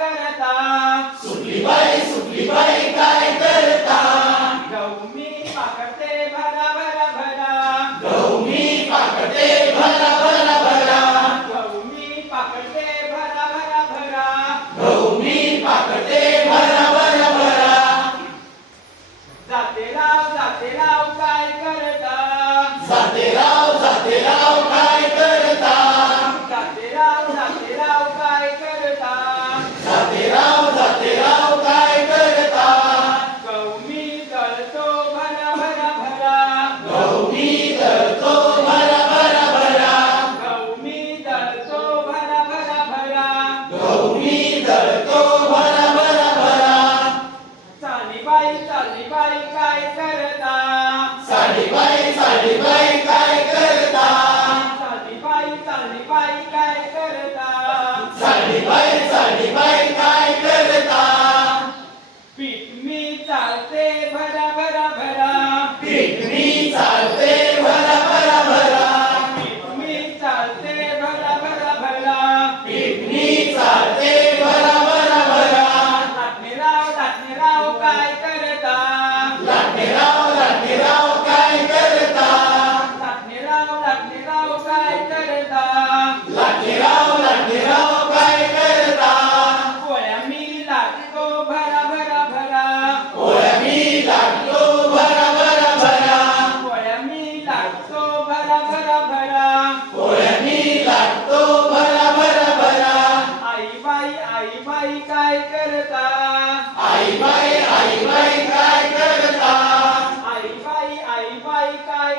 करता. सुटली बाई काय करता? गहू मी पाकडते भरा भरा भरा. गहू मी पाकडते भरा भरा भरा. गहू मी पाकडते भरा भरा भरा. गहू मी पाकडते भरा भरा भरा. जाते लाव जाते लाव का পাইকা